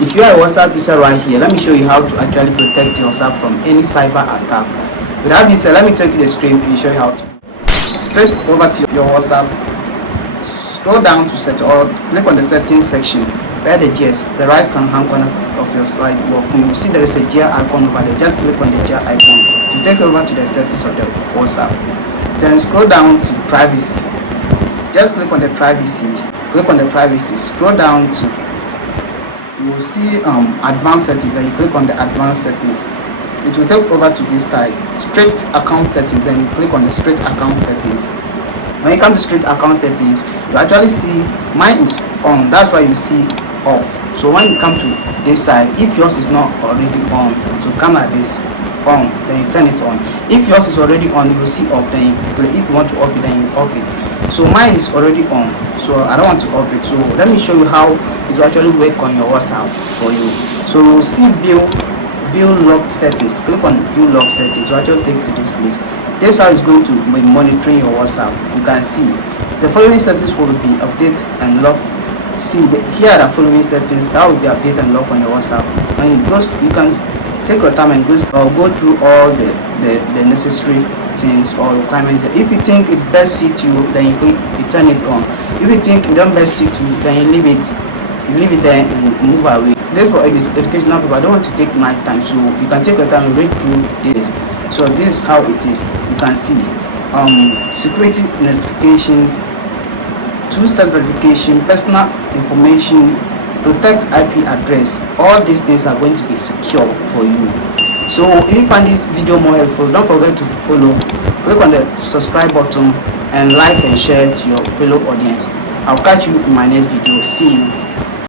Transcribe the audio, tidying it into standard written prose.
If you are a WhatsApp user right here, let me show you how to actually protect your WhatsApp from any cyber attack. With that being said, let me take you the screen and show you how to. Straight over to your WhatsApp, scroll down to set or click on the settings section where the GS, the right hand corner of your slide, your phone, you see there is a gear icon over there. Just click on the gear icon to take over to the settings of the WhatsApp. Then scroll down to privacy. Just click on the privacy. Click on the privacy. Scroll down to, you will see advanced settings. Then you click on the advanced settings. It will take over to this type, straight account settings. Then you click on the straight account settings. When you come to straight account settings, you actually see mine is on. That's why you see off. So when you come to this side, if yours is not already on, it will come like this, on, then you turn it on. If yours is already on, you will see off. Then if you want to off it, then you off it. So mine is already on, so I don't want to off it. So let me show you how it will actually work on your WhatsApp for you. So you'll see view lock settings. Click on view lock settings. So actually take you to this place. This is how it's going to be monitoring your WhatsApp. You can see the following settings will be update and lock. See here are the following settings that will be update and lock on your WhatsApp. And you can take your time and go through all the necessary things or requirements. If you think it best suits you, then you turn it on. If you think it don't best suit you, then you leave it there and move away. This for educational purpose. I don't want to take my time, so you can take your time and read through this. So this is how it is. You can see security notification, two-step verification, personal information, protect IP address. All these things are going to be secure for you. So if you find this video more helpful, don't forget to follow, click on the subscribe button and like and share to your fellow audience. I'll catch you in my next video. See you.